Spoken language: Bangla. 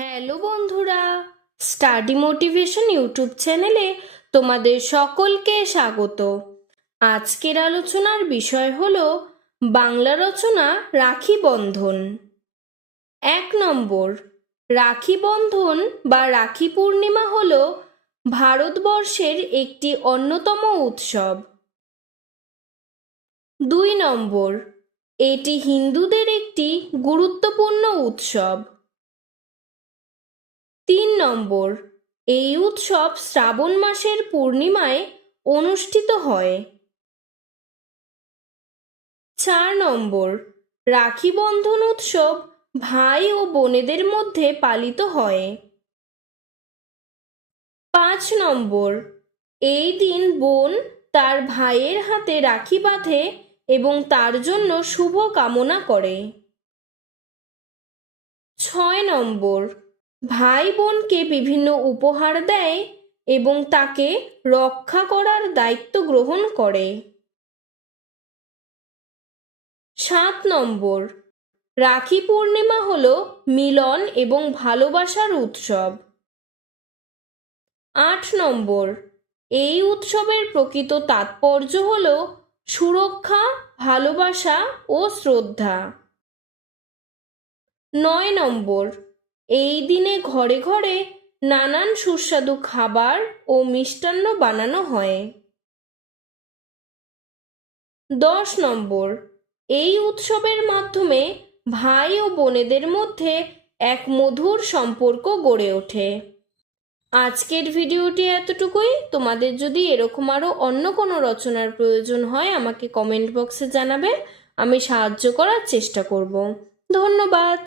হ্যালো বন্ধুরা, স্টাডি মোটিভেশন ইউটিউব চ্যানেলে তোমাদের সকলকে স্বাগত। আজকের আলোচনার বিষয় হলো বাংলা রচনা রাখি বন্ধন। 1 নম্বর, রাখি বন্ধন বা রাখি পূর্ণিমা হলো ভারতবর্ষের একটি অন্যতম উৎসব। 2 নম্বর, এটি হিন্দুদের একটি গুরুত্বপূর্ণ উৎসব। 3 নম্বর, এই উৎসব শ্রাবণ মাসের পূর্ণিমায় অনুষ্ঠিত হয়। 4 নম্বর, রাখি বন্ধন উৎসব ভাই ও বোনেদের মধ্যে পালিত হয়। 5 নম্বর, এই দিন বোন তার ভাইয়ের হাতে রাখি বাঁধে এবং তার জন্য শুভ কামনা করে। 6 নম্বর, ভাই বোনকে বিভিন্ন উপহার দেয় এবং তাকে রক্ষা করার দায়িত্ব গ্রহণ করে। 7 নম্বর, রাখি পূর্ণিমা হলো মিলন এবং ভালোবাসার উৎসব। 8 নম্বর, এই উৎসবের প্রকৃত তাৎপর্য হলো সুরক্ষা, ভালোবাসা ও শ্রদ্ধা। 9 নম্বর, এই দিনে ঘরে ঘরে নানান সুস্বাদু খাবার ও মিষ্টান্ন বানানো হয়। 10 নম্বর, এই উৎসবের মাধ্যমে ভাই ও বোনেদের মধ্যে এক মধুর সম্পর্ক গড়ে ওঠে। আজকের ভিডিওটি এতটুকুই। তোমাদের যদি এরকম আরও অন্য কোনো রচনার প্রয়োজন হয় আমাকে কমেন্ট বক্সে জানাবে, আমি সাহায্য করার চেষ্টা করব। ধন্যবাদ।